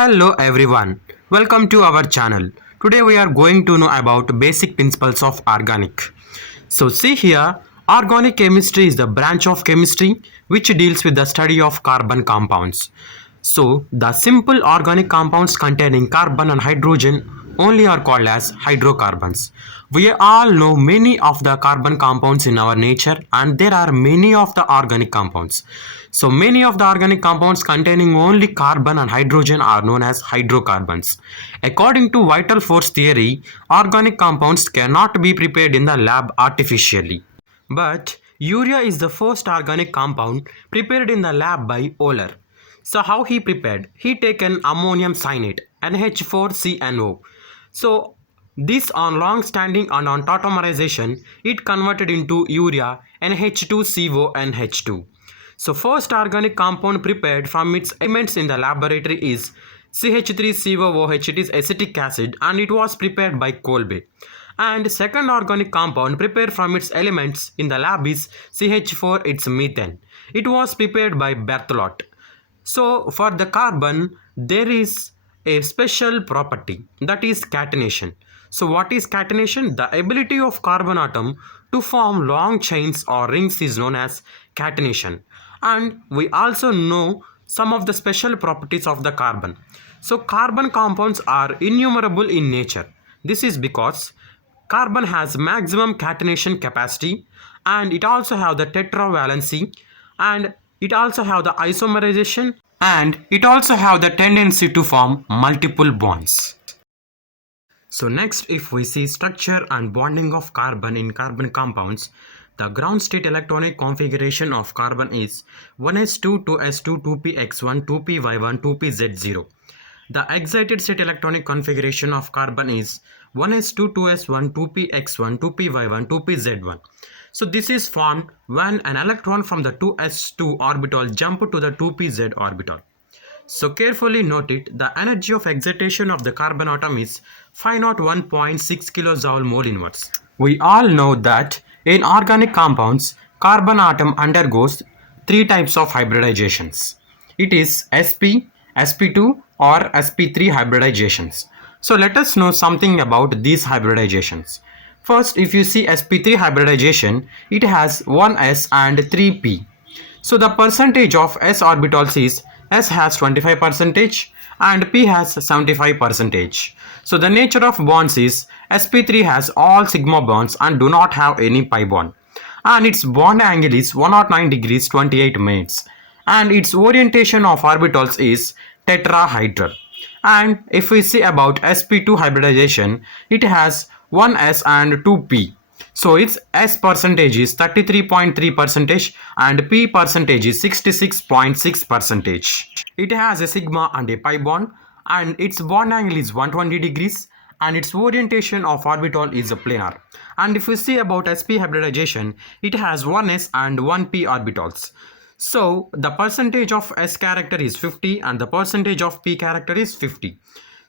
Hello everyone, welcome to our channel. Today we are going to know about basic principles of organic. So see here, organic chemistry is the branch of chemistry which deals with the study of carbon compounds. So the simple organic compounds containing carbon and hydrogen only are called as hydrocarbons. We all know many of the carbon compounds in our nature and there are many of the organic compounds. So many of the organic compounds containing only carbon and hydrogen are known as hydrocarbons. According to vital force theory, organic compounds cannot be prepared in the lab artificially. But urea is the first organic compound prepared in the lab by Euler. So how he prepared? He taken ammonium cyanide NH4CNO. So this on long standing and on tautomerization it converted into urea NH2CONH2. So first organic compound prepared from its elements in the laboratory is CH3COOH, it is acetic acid and it was prepared by Kolbe. And second organic compound prepared from its elements in the lab is CH4, it's methane. It was prepared by Berthelot. So for the carbon there is a special property, that is catenation. So what is catenation? The ability of carbon atom to form long chains or rings is known as catenation. And we also know some of the special properties of the carbon. So carbon compounds are innumerable in nature. This is because carbon has maximum catenation capacity and it also have the tetravalency and it also have the isomerization and it also have the tendency to form multiple bonds. So next, if we see structure and bonding of carbon in carbon compounds, the ground state electronic configuration of carbon is 1s2, 2s2, 2px1, 2py1, 2pz0. The excited state electronic configuration of carbon is 1s2, 2s1, 2px1, 2py1, 2pz1. So this is formed when an electron from the 2s2 orbital jump to the 2pz orbital. So carefully note it, the energy of excitation of the carbon atom is 501.6 kilojoule mole inverse. We all know that in organic compounds, carbon atom undergoes three types of hybridizations. It is sp, sp2 or sp3 hybridizations. So let us know something about these hybridizations. First, if you see sp3 hybridization, it has 1s and 3p. So the percentage of s orbitals is s has 25% and p has 75%. So the nature of bonds is sp3 has all sigma bonds and do not have any pi bond. And its bond angle is 109 degrees 28 minutes. And its orientation of orbitals is tetrahedral. And if we see about sp2 hybridization, it has 1s and 2p. So its s percentage is 33.3% and p percentage is 66.6%. It has a sigma and a pi bond and its bond angle is 120 degrees and its orientation of orbital is planar. And if we see about sp hybridization, it has 1s and 1p orbitals. So the percentage of s character is 50 and the percentage of p character is 50.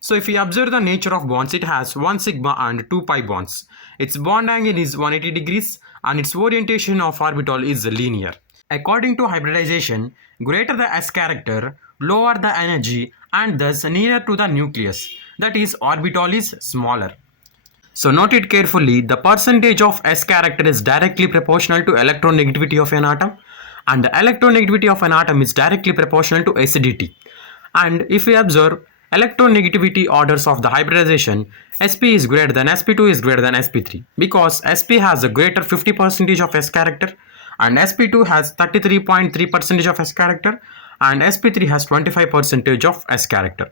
So if we observe the nature of bonds, it has 1 sigma and 2 pi bonds. Its bond angle is 180 degrees and its orientation of orbital is linear. According to hybridization, greater the s character, lower the energy and thus nearer to the nucleus. That is, orbital is smaller. So note it carefully, the percentage of s character is directly proportional to electronegativity of an atom and the electronegativity of an atom is directly proportional to acidity. And if we observe electronegativity orders of the hybridization, sp is greater than sp2 is greater than sp3 because sp has a greater 50% of s character and sp2 has 33.3% of s character and sp3 has 25% of s character.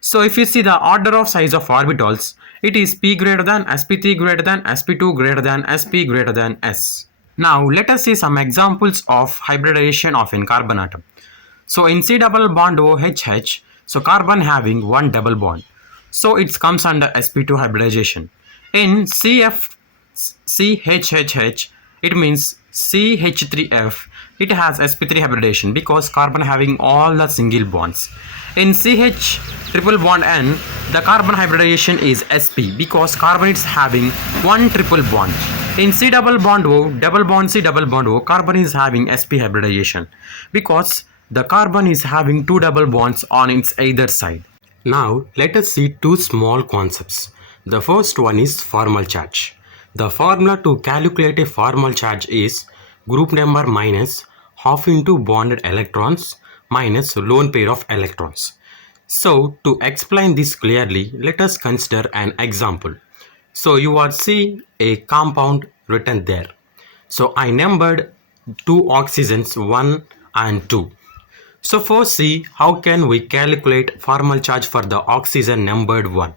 So if you see the order of size of orbitals, it is p greater than sp3 greater than sp2 greater than sp greater than s. Now let us see some examples of hybridization of a carbon atom. So in C double bond OHH, so carbon having one double bond. So it comes under sp2 hybridization. In CFCHHH, it means CH3F, it has sp3 hybridization because carbon having all the single bonds. In CH triple bond N, the carbon hybridization is sp because carbon is having one triple bond. In C double bond O, double bond C double bond O, carbon is having sp hybridization because the carbon is having two double bonds on its either side. Now let us see two small concepts. The first one is formal charge. The formula to calculate a formal charge is group number minus half into bonded electrons minus lone pair of electrons. So to explain this clearly, let us consider an example. So you are seeing a compound written there. So I numbered two oxygens 1 and 2. So first see how can we calculate formal charge for the oxygen numbered 1.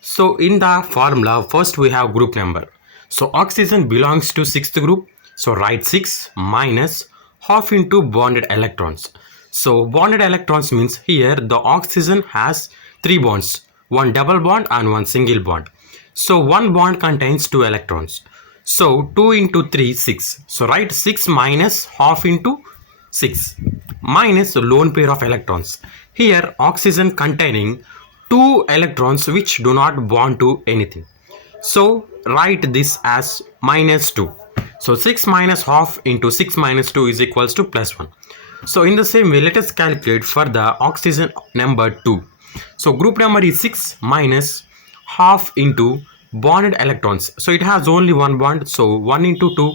So in the formula first we have group number. So oxygen belongs to sixth group. So write 6 minus half into bonded electrons. So bonded electrons means here the oxygen has 3 bonds. One double bond and one single bond. So one bond contains 2 electrons. So 2 into 3 6. So write 6 minus half into 6 minus lone pair of electrons. Here oxygen containing 2 electrons which do not bond to anything. So write this as minus 2. So 6 minus half into 6 minus 2 is equals to plus 1. So in the same way let us calculate for the oxygen number 2. So group number is 6 minus half into bonded electrons. So it has only one bond. So 1 into 2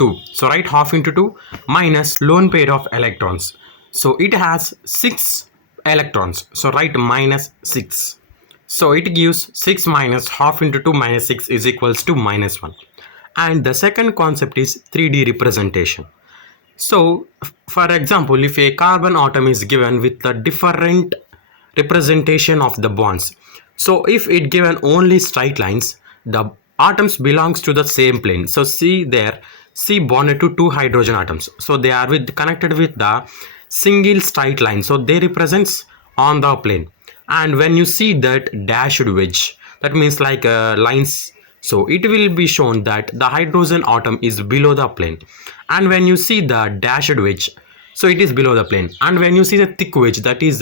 2. So write half into 2 minus lone pair of electrons. So it has 6 electrons. So write minus 6. So it gives 6 minus half into 2 minus 6 is equals to minus 1. And the second concept is 3D representation. So for example, if a carbon atom is given with a different representation of the bonds. So if it given only straight lines, the atoms belongs to the same plane. So see there, C bonded to two hydrogen atoms. So they are connected with the single straight line. So they represents on the plane. And when you see that dashed wedge, that means like lines. So it will be shown that the hydrogen atom is below the plane. And when you see the dashed wedge, so it is below the plane. And when you see the thick wedge, that is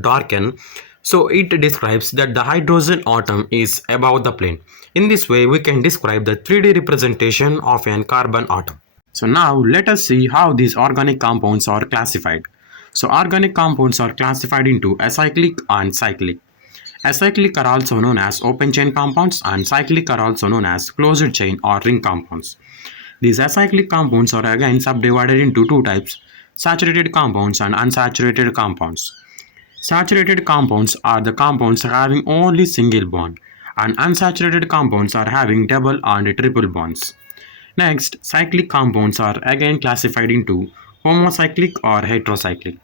darken, so it describes that the hydrogen atom is above the plane. In this way we can describe the 3D representation of an carbon atom. So now let us see how these organic compounds are classified. So organic compounds are classified into acyclic and cyclic. Acyclic are also known as open chain compounds and cyclic are also known as closed chain or ring compounds. These acyclic compounds are again subdivided into two types: saturated compounds and unsaturated compounds. Saturated compounds are the compounds having only single bond, and unsaturated compounds are having double and triple bonds. Next, cyclic compounds are again classified into homocyclic or heterocyclic.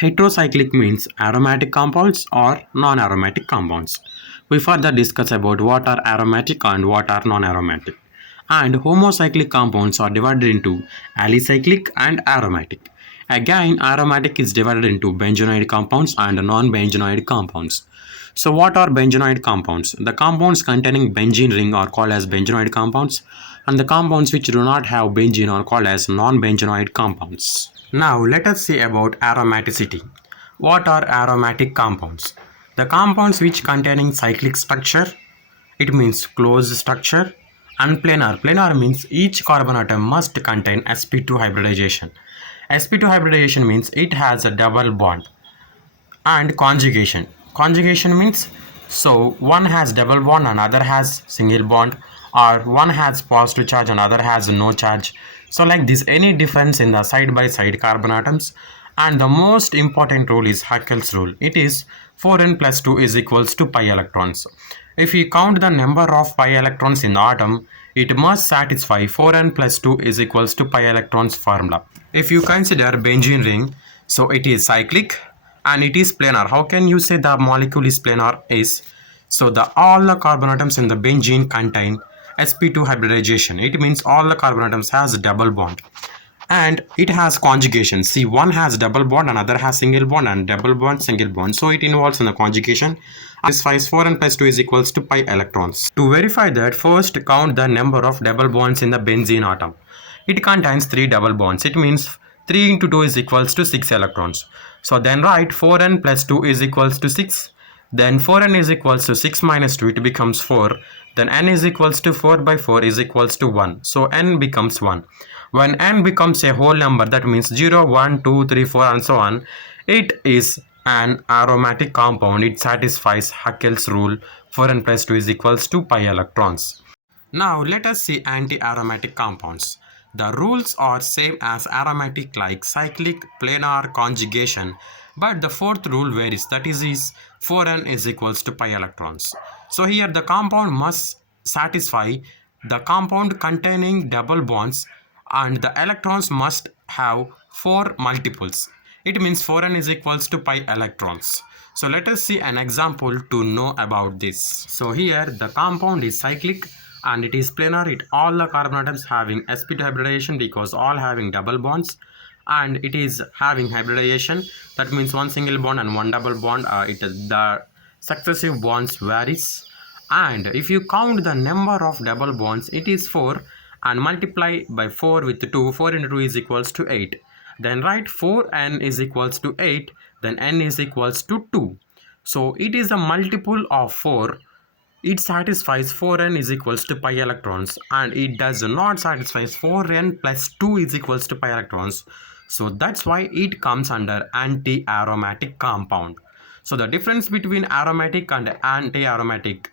Heterocyclic means aromatic compounds or non-aromatic compounds. We further discuss about what are aromatic and what are non-aromatic. And homocyclic compounds are divided into alicyclic and aromatic. Again, aromatic is divided into benzenoid compounds and non-benzenoid compounds. So what are benzenoid compounds? The compounds containing benzene ring are called as benzenoid compounds, and the compounds which do not have benzene are called as non-benzenoid compounds. Now let us see about aromaticity. What are aromatic compounds? The compounds which containing cyclic structure, it means closed structure, and planar. Planar means each carbon atom must contain sp2 hybridization. sp2 hybridization means it has a double bond. And conjugation. Conjugation means so one has double bond and other has single bond, or one has positive charge and other has no charge. So like this, any difference in the side by side carbon atoms. And the most important rule is Haeckel's rule. It is 4n plus 2 is equals to pi electrons. If we count the number of pi electrons in the atom, it must satisfy 4n plus 2 is equals to pi electrons formula. If you consider benzene ring, so it is cyclic and it is planar. How can you say the molecule is planar? Is so the all the carbon atoms in the benzene contain sp2 hybridization. It means all the carbon atoms has double bond, and it has conjugation. See, one has double bond, another has single bond, and double bond, single bond. So it involves in the conjugation. Satisfies 4n plus 2 is equals to pi electrons. To verify that, first count the number of double bonds in the benzene atom. It contains 3 double bonds. It means 3 into 2 is equals to 6 electrons. So then write 4n plus 2 is equals to 6. Then 4n is equals to 6 minus 2, it becomes 4. Then n is equals to 4 by 4 is equals to 1. So n becomes 1. When n becomes a whole number, that means 0, 1, 2, 3, 4 and so on, it is An aromatic compound, it satisfies Haeckel's rule 4n plus 2 is equals to pi electrons. Now let us see anti-aromatic compounds. The rules are same as aromatic like cyclic planar conjugation, but the fourth rule varies, that is 4n is equals to pi electrons. So here the compound must satisfy the compound containing double bonds and the electrons must have 4 multiples. It means 4n is equals to pi electrons. So let us see an example to know about this. So here the compound is cyclic and it is planar. It all the carbon atoms having sp2 hybridization because all having double bonds, and it is having hybridization, that means one single bond and one double bond. The successive bonds varies, and if you count the number of double bonds, it is 4 and multiply by 4 with 2. 4 into 2 is equals to 8. Then write 4n is equals to 8, then n is equals to 2. So it is a multiple of 4. It satisfies 4n is equals to pi electrons, and it does not satisfy 4n plus 2 is equals to pi electrons. So that's why it comes under anti-aromatic compound. So the difference between aromatic and anti-aromatic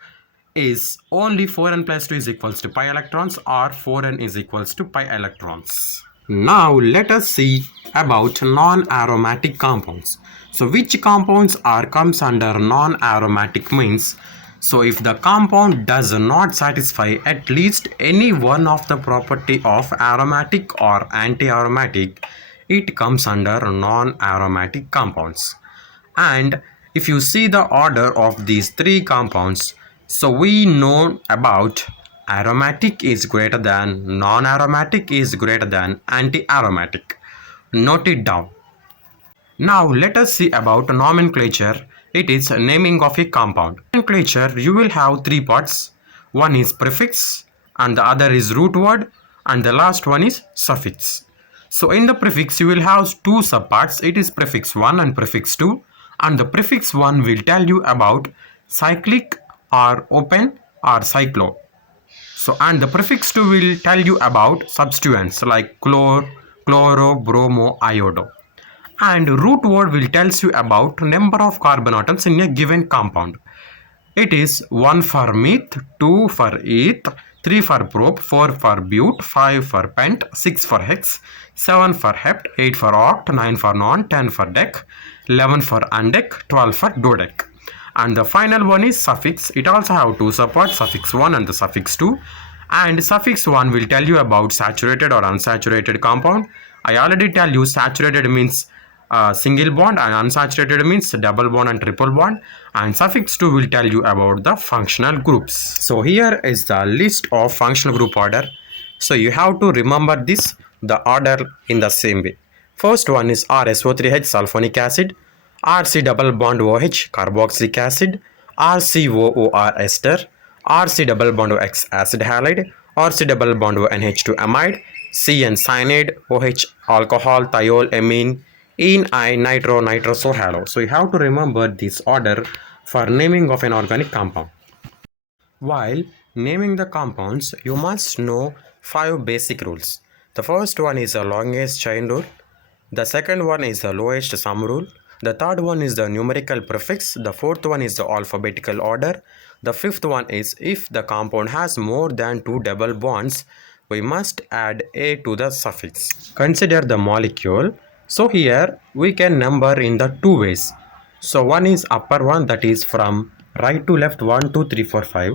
is only 4n plus 2 is equals to pi electrons or 4n is equals to pi electrons. Now let us see about non-aromatic compounds. So which compounds comes under non-aromatic means, so if the compound does not satisfy at least any one of the property of aromatic or anti-aromatic, it comes under non-aromatic compounds. And if you see the order of these three compounds, so we know about aromatic is greater than, non-aromatic is greater than anti-aromatic. Note it down. Now let us see about nomenclature. It is naming of a compound. Nomenclature, you will have three parts. One is prefix and the other is root word and the last one is suffix. So in the prefix you will have two subparts. It is prefix 1 and prefix 2, and the prefix 1 will tell you about cyclic or open or cyclo. So and the prefix 2 will tell you about substituents like chloro, bromo, iodo. And root word will tells you about number of carbon atoms in a given compound. It is 1 for meth, 2 for eth, 3 for prop, 4 for but, 5 for pent, 6 for hex, 7 for hept, 8 for oct, 9 for non, 10 for dec, 11 for undec, 12 for dodec. And the final one is suffix. It also have two subparts, suffix 1 and the suffix 2. And suffix 1 will tell you about saturated or unsaturated compound. I already tell you saturated means single bond and unsaturated means double bond and triple bond, and suffix 2 will tell you about the functional groups. So here is the list of functional group order. So you have to remember this, the order in the same way. First one is RSO3H sulfonic acid, RC double bond OH carboxylic acid, RCOOR ester, RC double bond OX acid halide, RC double bond ONH2 amide, CN cyanide, OH alcohol, thiol, amine, in I nitro nitroso halo. So you have to remember this order for naming of an organic compound. While naming the compounds, you must know 5 basic rules. The first one is the longest chain rule. The second one is the lowest sum rule. The third one is the numerical prefix. The fourth one is the alphabetical order. The fifth one is if the compound has more than 2 double bonds, we must add A to the suffix. Consider the molecule. So here we can number in the two ways. So one is upper one, that is from right to left 1, 2, 3, 4, 5,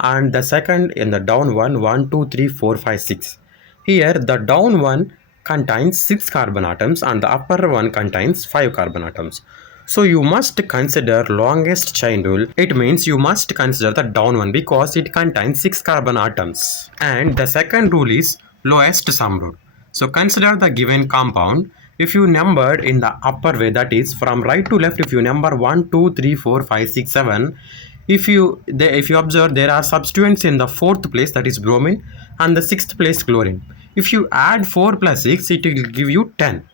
and the second in the down one 1, 2, 3, 4, 5, 6. Here the down one contains 6 carbon atoms and the upper one contains 5 carbon atoms. So you must consider longest chain rule. It means you must consider the down one because it contains 6 carbon atoms. And the second rule is lowest sum rule. So consider the given compound. If you numbered in the upper way, that is from right to left, if you number 1, 2, 3, 4, 5, 6, 7, if you observe, there are substituents in the 4th place, that is bromine, and the 6th place chlorine. If you add 4 plus 6, it will give you 10.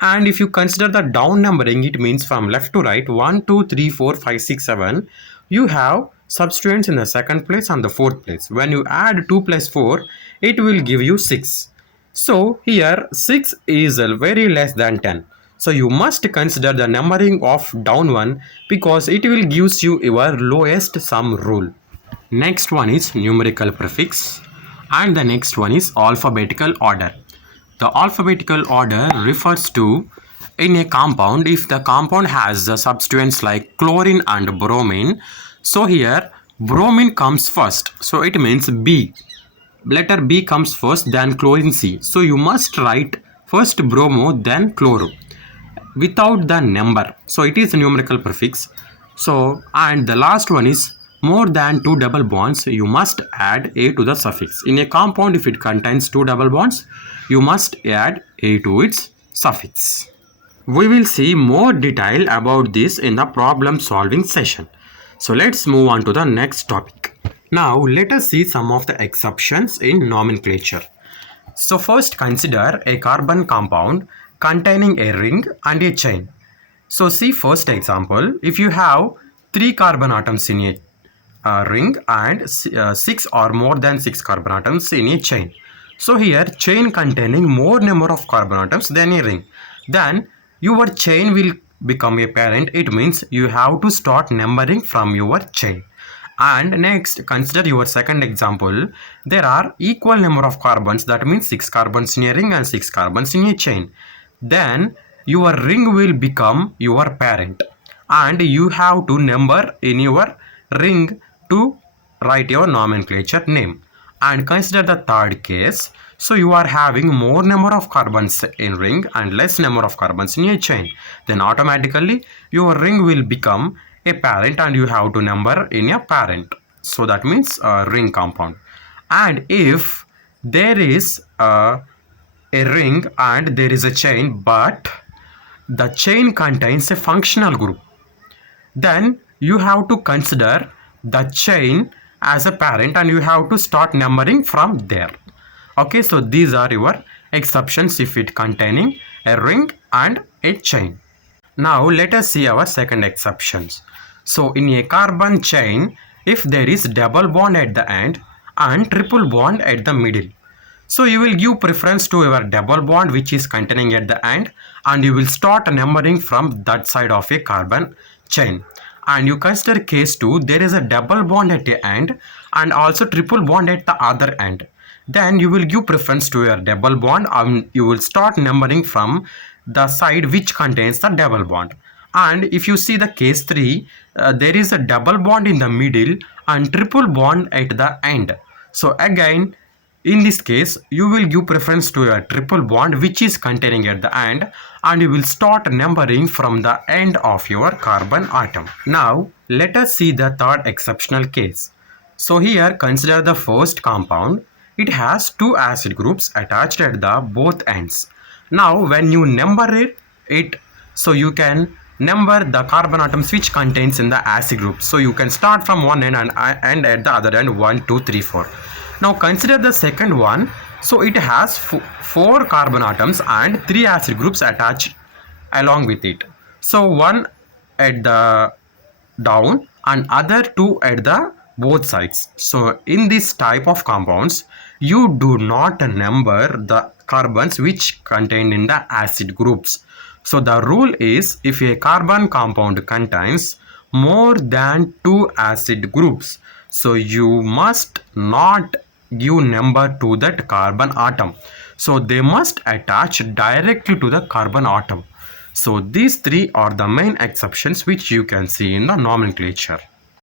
And if you consider the down numbering, it means from left to right 1, 2, 3, 4, 5, 6, 7, you have substituents in the 2nd place and the 4th place. When you add 2 plus 4, it will give you 6. So here 6 is very less than 10. So you must consider the numbering of down one because it will gives you your lowest sum rule. Next one is numerical prefix and the next one is alphabetical order. The alphabetical order refers to in a compound if the compound has the substituents like chlorine and bromine. So here bromine comes first, so it means B. Letter B comes first, then chlorine C. So you must write first bromo then chloro without the number. So it is a numerical prefix. So and the last one is more than two double bonds, you must add A to the suffix. In a compound, if it contains two double bonds, you must add A to its suffix. We will see more detail about this in the problem solving session. So let's move on to the next topic. Now let us see some of the exceptions in nomenclature. So first consider a carbon compound containing a ring and a chain. So see first example, if you have 3 carbon atoms in a ring and 6 or more than 6 carbon atoms in a chain. So here chain containing more number of carbon atoms than a ring. Then your chain will become a parent. It means you have to start numbering from your chain. And next consider your second example. There are equal number of carbons, that means 6 carbons in a ring and 6 carbons in a chain. Then your ring will become your parent and you have to number in your ring to write your nomenclature name. And consider the third case. So you are having more number of carbons in ring and less number of carbons in a chain. Then automatically your ring will become a parent and you have to number in a parent. So that means a ring compound. And if there is a ring and there is a chain but the chain contains a functional group, then you have to consider the chain as a parent and you have to start numbering from there. Okay, so these are your exceptions if it containing a ring and a chain. Now let us see our second exceptions. So in a carbon chain, if there is double bond at the end and triple bond at the middle, so you will give preference to your double bond which is containing at the end and you will start numbering from that side of a carbon chain. And you consider case 2, there is a double bond at the end and also triple bond at the other end. Then you will give preference to your double bond and you will start numbering from the side which contains the double bond. And if you see the case 3, there is a double bond in the middle and triple bond at the end. So again, in this case, you will give preference to a triple bond which is containing at the end and you will start numbering from the end of your carbon atom. Now, let us see the third exceptional case. So here, consider the first compound. It has 2 acid groups attached at the both ends. Now, when you number it, so you can number the carbon atoms which contains in the acid group. So you can start from one end and end at the other end 1, 2, 3, 4. Now consider the second one. So it has 4 carbon atoms and 3 acid groups attached along with it. So one at the down and other 2 at the both sides. So in this type of compounds, you do not number the carbons which contained in the acid groups. So the rule is if a carbon compound contains more than 2 acid groups, so you must not give number to that carbon atom. So they must attach directly to the carbon atom. So these 3 are the main exceptions which you can see in the nomenclature.